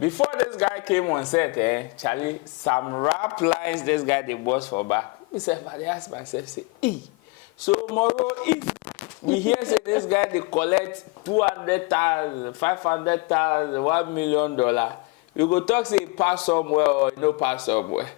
Before this guy came on set, Charlie, some rap lines this guy the boss for back. Myself, I asked myself, say, so tomorrow if we hear say this guy they collect 200,000, 500,000, $1 million, we go talk say pass somewhere or no pass somewhere.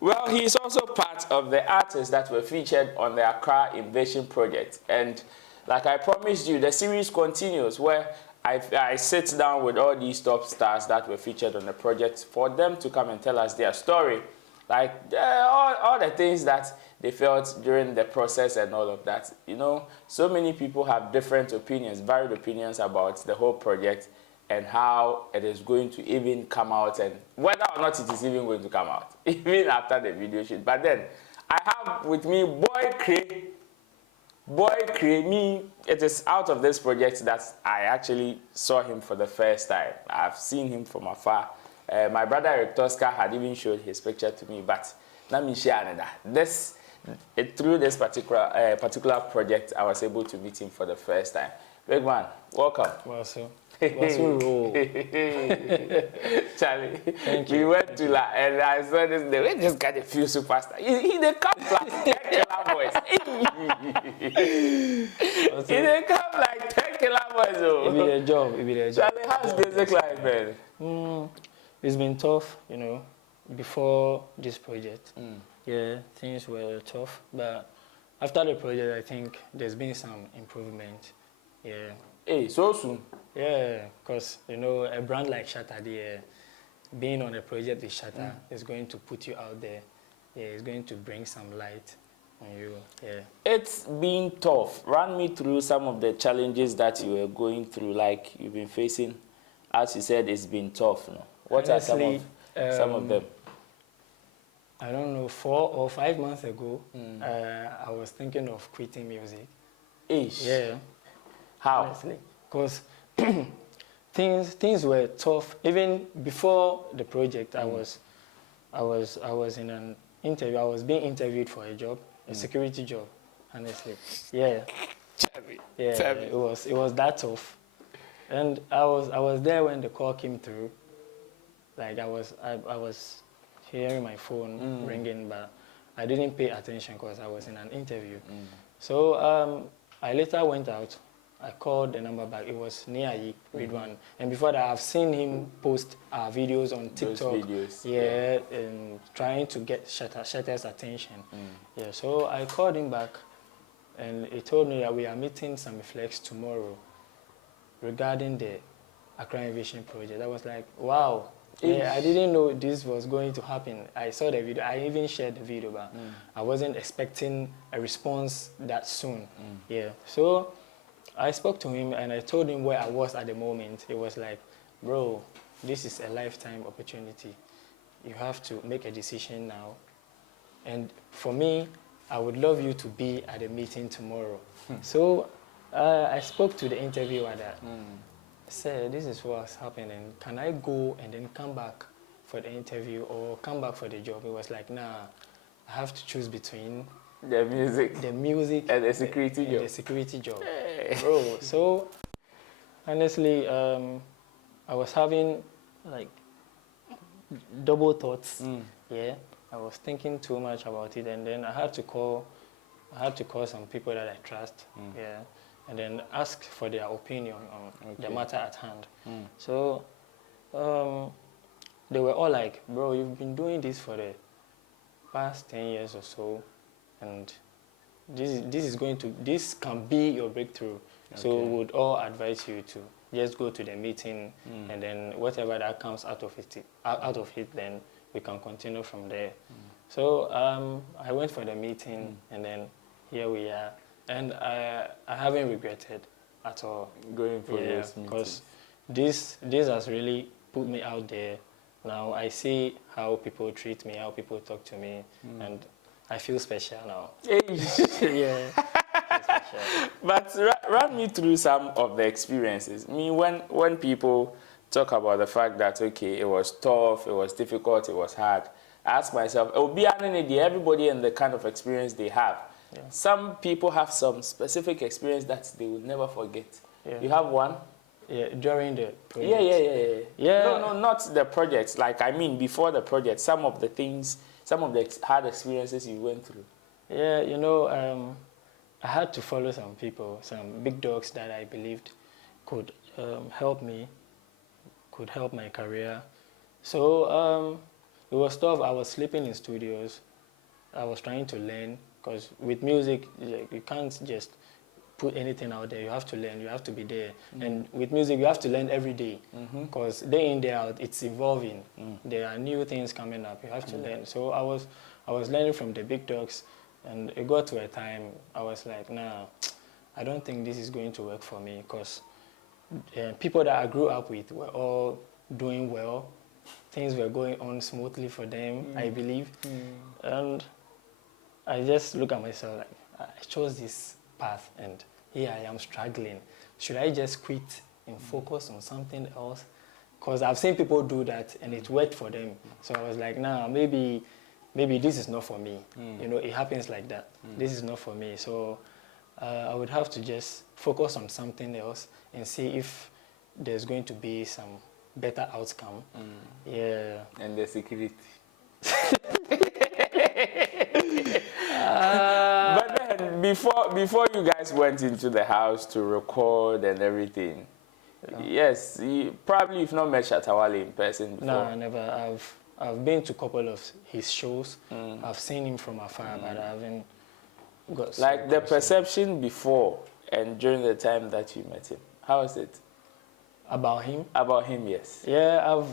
Well, he's also part of the artists that were featured on the Accra Invasion project, and like I promised you, the series continues where I sit down with all these top stars that were featured on the project for them to come and tell us their story, like all the things that they felt during the process and all of that. You know, so many people have different opinions, varied opinions about the whole project and how it is going to even come out and whether or not it is even going to come out, even after the video shoot. But then, I have with me boy Cray, me, it is out of this project that I actually saw him for the first time. I've seen him from afar. My brother Eric Tosca had even showed his picture to me, but let me share another. Through this particular project, I was able to meet him for the first time. Big man, welcome. Well, so. Charlie, Thank you. we went to La and I saw this. We just got a few superstars. He they come like 10 killer boys. He they come like 10 killer boys. It be their job. It be their job. Charlie, how's music life, man? It's been tough, you know, before this project. Yeah, things were tough, but after the project, I think there's been some improvement. Yeah. Hey, so soon? Yeah, because, you know, a brand like Shatta, being on a project with Shatta is going to put you out there. Yeah, it's going to bring some light on you. Yeah. It's been tough. Run me through some of the challenges that you were going through, like you've been facing. As you said, it's been tough. No? What Honestly, are some of them? I don't know, 4 or 5 months ago, I was thinking of quitting music. Ish. Yeah. How? Honestly, because things were tough. Even before the project, I was in an interview. I was being interviewed for a job, a security job. Honestly, yeah, yeah. It was that tough, and I was there when the call came through. Like I was hearing my phone ringing, but I didn't pay attention because I was in an interview. So I later went out. I called the number back. It was Niayi, Ridwan. And before that, I've seen him post videos on TikTok. Those videos. Yeah, and trying to get Shatta's attention. Yeah, so I called him back, and he told me that we are meeting some flex tomorrow regarding the Accra Invasion project. I was like, wow. Yeah, I didn't know this was going to happen. I saw the video. I even shared the video, but I wasn't expecting a response that soon. Yeah, so I spoke to him and I told him where I was at the moment. It was like, bro, this is a lifetime opportunity. You have to make a decision now. And for me, I would love you to be at the meeting tomorrow. So I spoke to the interviewer that said, this is what's happening. Can I go and then come back for the interview or come back for the job? It was like, nah, I have to choose between the music and the security job. The security job. Hey. Bro, so honestly, I was having like double thoughts. Yeah, I was thinking too much about it, and then I had to call some people that I trust. Yeah, and then ask for their opinion on the matter at hand. So they were all like, bro, you've been doing this for the past 10 years or so, and this can be your breakthrough. Okay. So we would all advise you to just go to the meeting, and then whatever that comes out of it, then we can continue from there. So I went for the meeting, and then here we are, and I haven't regretted at all going for this meeting, because this has really put me out there. Now I see how people treat me, how people talk to me, and I feel special now. Yeah. But run me through some of the experiences. I mean, when people talk about the fact that, okay, it was tough, it was difficult, it was hard, I ask myself, it will be everybody and the kind of experience they have. Yeah. Some people have some specific experience that they will never forget. Yeah. You have one? Yeah, during the project. Yeah. No, not the project. Like, I mean, before the project, some of the things, some of the hard experiences you went through. Yeah, I had to follow some people, some big dogs that I believed could help me, could help my career. So it was tough. I was sleeping in studios. I was trying to learn because with music, you can't just put anything out there. You have to learn. You have to be there. And with music, you have to learn every day because day in, day out, it's evolving. There are new things coming up. You have to learn. So I was learning from the big dogs, and it got to a time I was like, nah, I don't think this is going to work for me because people that I grew up with were all doing well. Things were going on smoothly for them, I believe. And I just look at myself like, I chose this path and here I am struggling. Should I just quit and focus on something else? Because I've seen people do that and it worked for them. So I was like, nah, maybe this is not for me. It happens like that. This is not for me. So I would have to just focus on something else and see if there's going to be some better outcome. Yeah. And the security. But then, before you guys went into the house to record and everything, yes, probably you've not met Shatta Wale in person before. No, never. I've been to a couple of his shows. I've seen him from afar, but I haven't got like the perception before and during the time that you met him. How is it? About him? About him, yes. Yeah, I've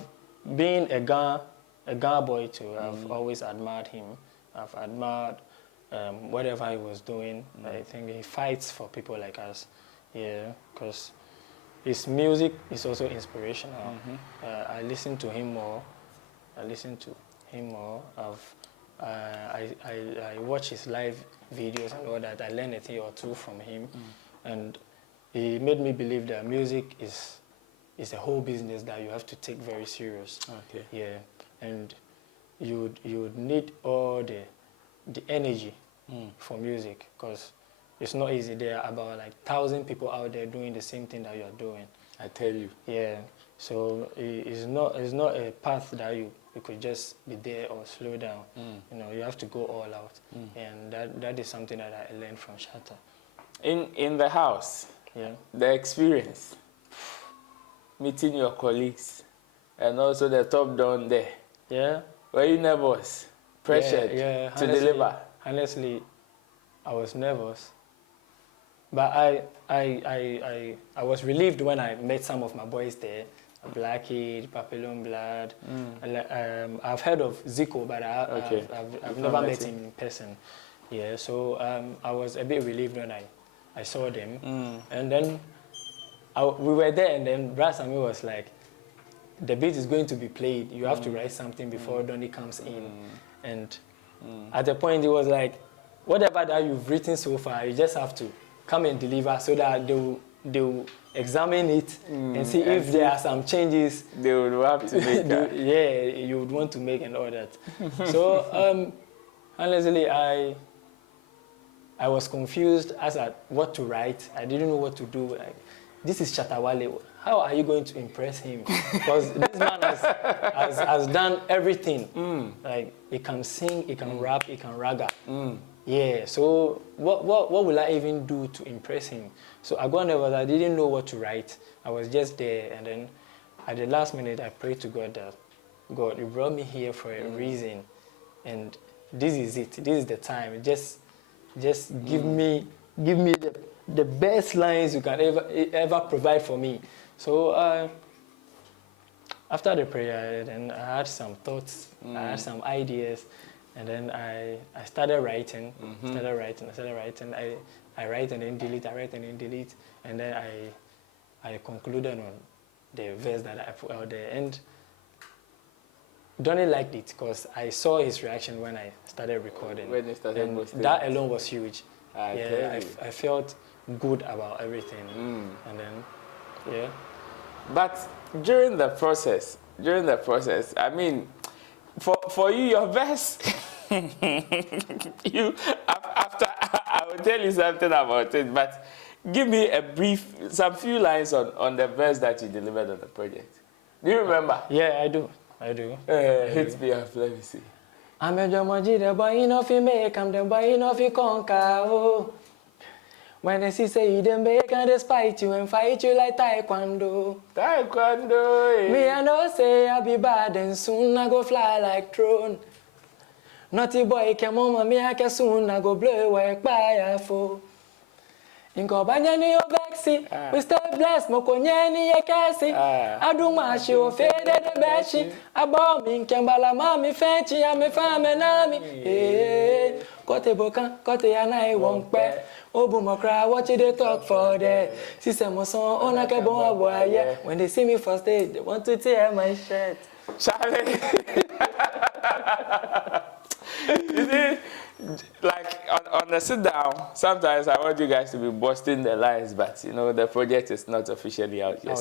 been a Ghana boy too. I've always admired him. I've admired whatever he was doing. I think he fights for people like us. Yeah, because his music is also inspirational. I listen to him more. I watch his live videos and all that. I learn a thing or two from him, and he made me believe that music is a whole business that you have to take very serious. Okay. Yeah, and you would need all the energy for music because it's not easy. There are about like 1,000 people out there doing the same thing that you are doing. I tell you. Yeah. So it's not a path that you could just be there or slow down. You have to go all out, and that is something that I learned from Shatta. In the house, the experience, meeting your colleagues, and also the top down there. Yeah. Were you nervous, pressured to deliver? Honestly, I was nervous, but I was relieved when I met some of my boys there. Blackhead, Papillon Blood. I've heard of Zico, but I've never met him in person. Yeah, so I was a bit relieved when I saw them. And then we were there, and then Brad Sami was like, the beat is going to be played. You have to write something before Donny comes in. And at the point, it was like, whatever that you've written so far, you just have to come and deliver so that they'll examine it and see if there are some changes. They would have to make you would want to make and all that. So, honestly, I was confused as to what to write. I didn't know what to do. Like, this is Shatta Wale. How are you going to impress him? Because this man has done everything. Like, he can sing, he can rap, he can raga. Yeah, so what will I even do to impress him? So I got nervous. I didn't know what to write. I was just there, and then at the last minute, I prayed to God that, God, you brought me here for a reason, and this is it. This is the time. Just give me the best lines you can ever provide for me. So after the prayer, then I had some thoughts. I had some ideas. And then I started writing, I write and then delete, I write and then delete. And then I concluded on the verse that I put out there. And Donny liked it because I saw his reaction when I started recording. When he started posting. That alone was huge. I felt good about everything. And then, yeah. But during the process, I mean, for you, your verse, after I will tell you something about it, but give me some few lines on the verse that you delivered on the project. Do you remember? Yeah, I do. Hit me up, let me see. I'm a Jomaji, the boy in of make, I'm the boy in of conquer. Oh. When they say you them make and they spite you and fight you like taekwondo. Taekwondo, Me I know say I be bad and soon I go fly like drone. Naughty boy come on me I can soon I go blow work by a fool. Inko banyani obexi, we stay blessed, mokonyeni ye kasi. Adumashi o fede de beshi, abo min kembala mami fenchi ya me fame nami. Kote bokan, kote yanai wonpe. Obu mokra, what you they talk for there? Sister Moson, ona ke bon aboye. When they see me for stage, they want to tear my shirt. Charlie. You see, like on the sit down, sometimes I want you guys to be busting the lines, but you know the project is not officially out yet.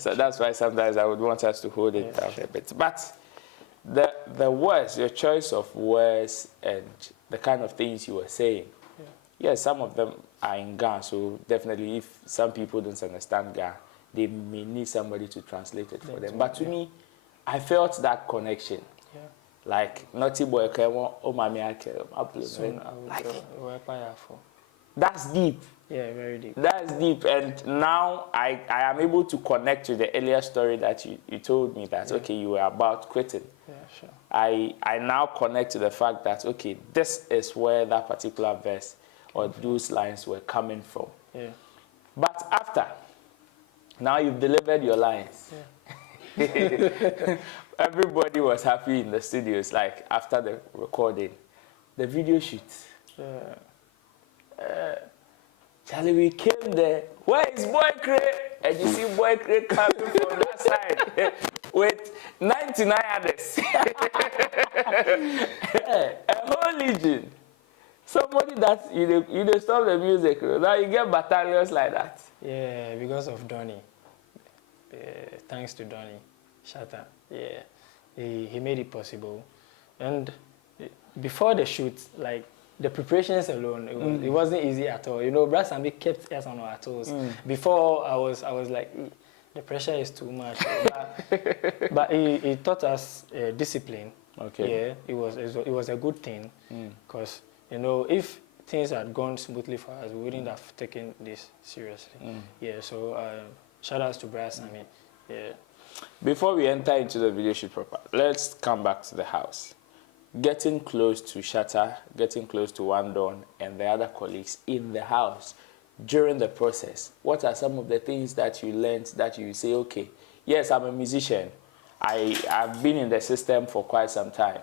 So that's why sometimes I would want us to hold it down a bit. But the words, your choice of words and the kind of things you were saying, yes, some of them are in Ga, so definitely if some people don't understand Ga, they may need somebody to translate it for them. But to me, I felt that connection. Like naughty boy, that's deep. Yeah, very deep. That's deep, and now I am able to connect to the earlier story that you told me that okay, you were about quitting. Yeah, sure. I now connect to the fact that okay, this is where that particular verse or those lines were coming from. Yeah. But after, now you've delivered your lines. Yeah. Everybody was happy in the studios, like after the recording. The video shoot. Charlie, we came there. Where is Boy Cray? And you see Boy Cray coming from that side with 99 others. A whole legion. Somebody that you stop the music. Now you get battalions like that. Yeah, because of Donny. Thanks to Donny. Shatta, yeah, he made it possible, and before the shoot, like the preparations alone, it wasn't easy at all. You know, Brass and me kept us on our toes. Before I was like, the pressure is too much, but he taught us discipline. Okay. Yeah, it was a good thing, because you know if things had gone smoothly for us, we wouldn't have taken this seriously. Yeah, so shout outs to Brass and me. Yeah. Before we enter into the video shoot proper, let's come back to the house. Getting close to Shatta, getting close to Wandon and the other colleagues in the house during the process. What are some of the things that you learned that you say, okay, yes, I'm a musician. I've been in the system for quite some time,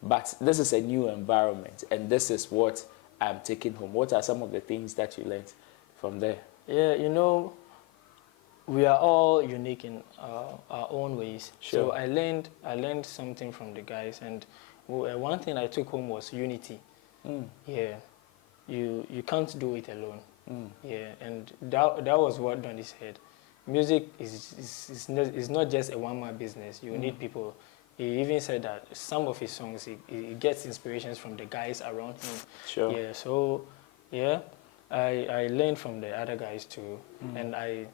but this is a new environment and this is what I'm taking home. What are some of the things that you learned from there? Yeah, you know, we are all unique in our own ways. Sure. So I learned something from the guys, and one thing I took home was unity. Yeah, you can't do it alone. Yeah, and that was what Donny said. Music is not just a one-man business. You need people. He even said that some of his songs he gets inspirations from the guys around him. Sure. Yeah. So yeah, I learned from the other guys too, and I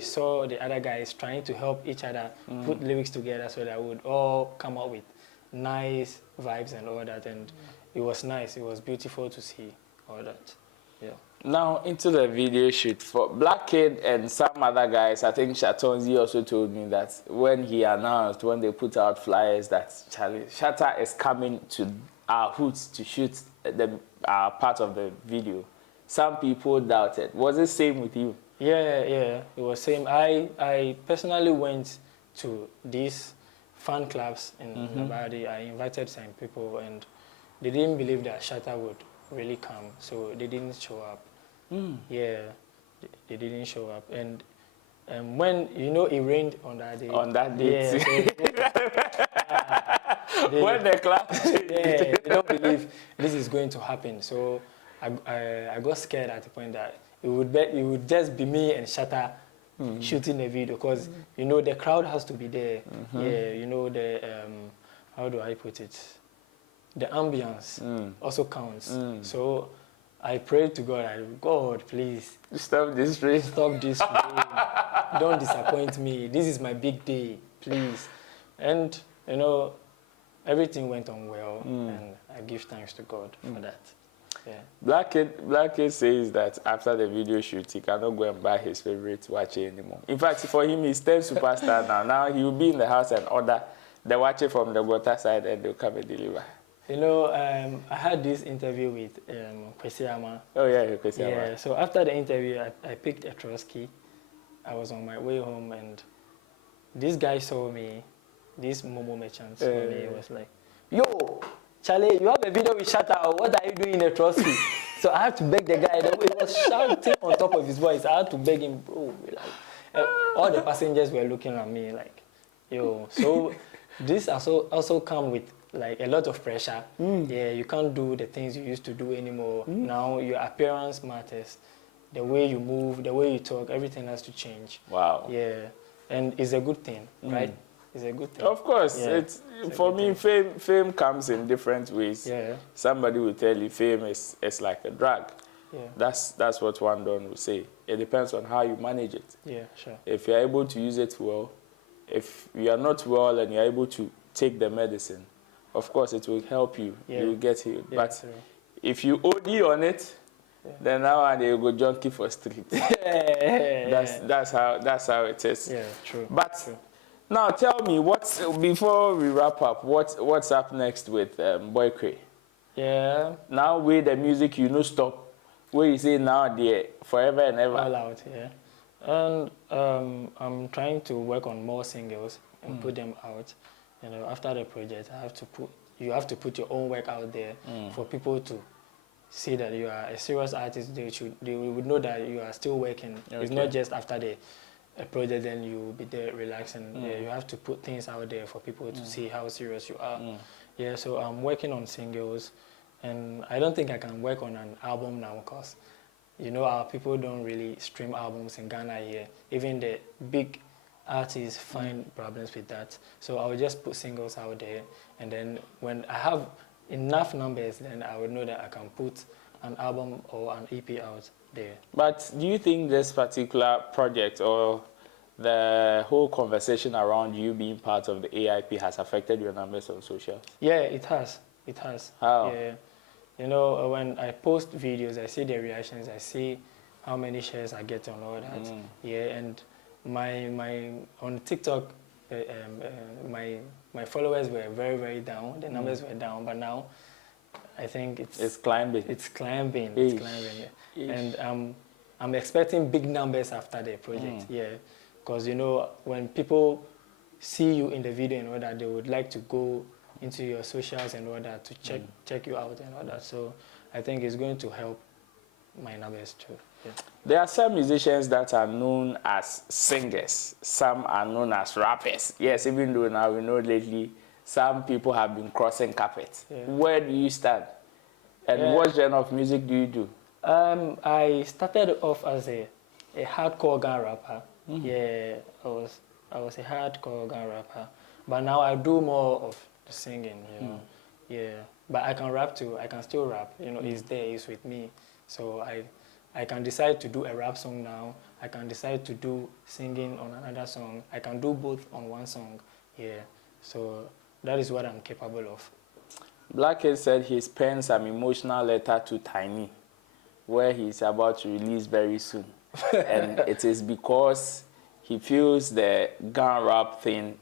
saw the other guys trying to help each other put lyrics together so that we would all come up with nice vibes and all that. And it was nice. It was beautiful to see all that. Yeah. Now, into the video shoot. For Black Kid and some other guys, I think Shatonzi also told me that when he announced, when they put out flyers, that Shatta is coming to our hoods to shoot the part of the video. Some people doubted. Was it same with you? Yeah, it was same. I personally went to these fan clubs in Nabadi. I invited some people, and they didn't believe that Shatta would really come, so they didn't show up. Yeah, they didn't show up, and when you know it rained on that day. On that day, yeah, when the club, they don't believe this is going to happen. So I got scared at the point that it would just be me and Shatta shooting a video, because you know the crowd has to be there. Yeah, you know the how do I put it? The ambience also counts. So I prayed to God, God, please Stop this rain. stop this rain. Don't disappoint me. This is my big day, please. And you know, everything went on well, and I give thanks to God for that. Yeah. Black Kid says that after the video shoot, he cannot go and buy his favorite watch anymore. In fact, for him, he's 10 superstar now. Now he will be in the house and order the watch from the water side, and they'll come and deliver. You know, I had this interview with Kwesiama. Oh yeah, Kwesiama. Yeah. So after the interview, I picked a Trotsky. I was on my way home, and this guy saw me. This Momo merchant saw me. He was like, "Yo, Charlie, you have a video with Shatta. What are you doing in a Trotsky?" So I had to beg the guy. The way he was shouting on top of his voice, I had to beg him, bro. Like, all the passengers were looking at me like, "Yo." So this also come with like a lot of pressure. Yeah, you can't do the things you used to do anymore. Now your appearance matters. The way you move, the way you talk, everything has to change. Wow. Yeah, and it's a good thing, right? It's a good thing. Of course, Yeah, it's for me. Fame comes in different ways. Yeah. Somebody will tell you fame is like a drug. Yeah. That's what one don will say. It depends on how you manage it. Yeah, sure. If you're able to use it well, if you are not well and you're able to take the medicine, of course it will help you. Yeah. You will get healed. Yeah, but true. if you OD on it, then now and they go junkie for street. That's how it is. Yeah, true. But true. now tell me, before we wrap up, what's up next with Boy Cray? Yeah. Now with the music, you know, stop. Where you say now, there, forever and ever. All out, yeah. And I'm trying to work on more singles and put them out. You know, after the project, you have to put your own work out there for people to see that you are a serious artist. They would know that you are still working. Okay. It's not just after a project then you will be there relaxing. Yeah, you have to put things out there for people to see how serious you are. Yeah, so I'm working on singles, and I don't think I can work on an album now because, you know, our people don't really stream albums in Ghana here. Even the big artists find problems with that. So I'll just put singles out there, and then when I have enough numbers, then I would know that I can put an album or an EP out there. But do you think this particular project or the whole conversation around you being part of the AIP has affected your numbers on social? Yeah, it has. It has. How? Yeah. You know, when I post videos, I see the reactions, I see how many shares I get on all that. Yeah, and my on TikTok, my followers were very, very down. The numbers were down, but now I think it's climbing. It's climbing. Eesh. It's climbing. Yeah. And I'm expecting big numbers after the project. Yeah, because you know when people see you in the video and all that, they would like to go into your socials and all that to check you out and all that. So I think it's going to help my numbers too. Yeah. There are some musicians that are known as singers. Some are known as rappers. Yes, even though now we know lately some people have been crossing carpets. Yeah. Where do you stand? And what genre of music do you do? I started off as a hardcore gun rapper. Yeah, I was a hardcore gun rapper. But now I do more of the singing, you know. Yeah, but I can rap too. I can still rap. You know, it's there, it's with me. So I can decide to do a rap song now. I can decide to do singing on another song. I can do both on one song. Yeah, so that is what I'm capable of. Black Kid said he's penned some emotional letter to Tiny, where he's about to release very soon. And it is because he feels the gun rap thing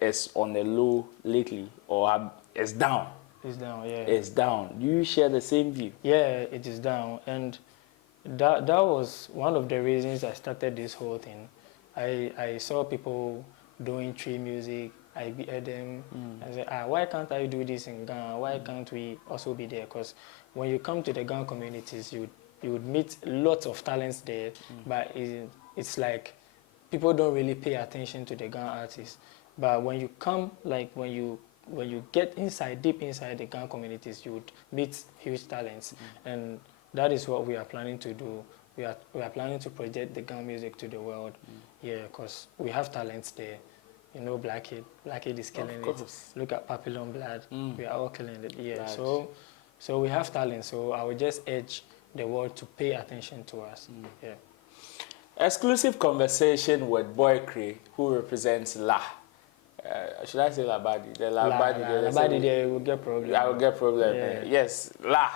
is on the low lately, or it's down. It's down, yeah. It's down. Do you share the same view? Yeah, it is down. And that was one of the reasons I started this whole thing. I saw people doing tree music. I beat them. I said, why can't I do this in Ghana? Why can't we also be there? Because when you come to the Ghana communities, you would meet lots of talents there, but it's like people don't really pay attention to the Ghana artists. But when you come, like when you get deep inside the Ghana communities, you would meet huge talents, and that is what we are planning to do. We are planning to project the Ghana music to the world, yeah, because we have talents there. You know, Black Kid is killing it. Look at Papillon Blood, we are all killing it. Yeah, so we have talent. So I would just urge the world to pay attention to us. Yeah. Exclusive conversation with Boy Cray, who represents La. Should I say Labadi? The Labadi. Labadi, they will get problem. I will get problem. Yeah. Yes, La,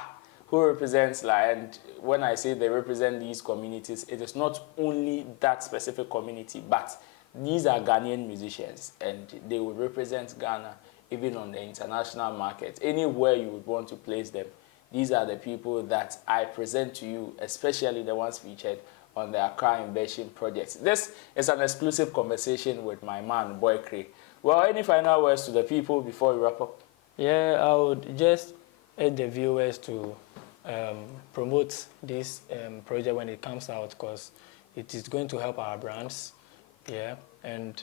who represents La. And when I say they represent these communities, it is not only that specific community, but these are Ghanaian musicians, and they will represent Ghana even on the international market. Anywhere you would want to place them, these are the people that I present to you, especially the ones featured on the Accra Inversion project. This is an exclusive conversation with my man, Boy Cray. Well, any final words to the people before we wrap up? Yeah, I would just urge the viewers to promote this project when it comes out, because it is going to help our brands. Yeah, and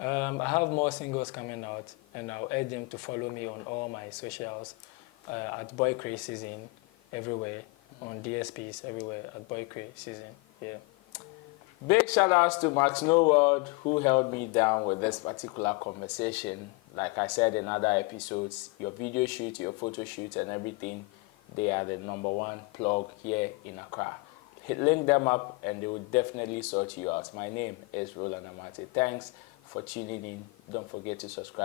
I have more singles coming out, and I'll urge them to follow me on all my socials at Boy Cray Season everywhere, on DSPs everywhere at Boy Cray Season. Yeah. Big shout outs to Max Noword, who held me down with this particular conversation. Like I said in other episodes, your video shoot, your photo shoot and everything, they are the #1 plug here in Accra. Link them up and they will definitely sort you out. My name is Roland Amate. Thanks for tuning in. Don't forget to subscribe.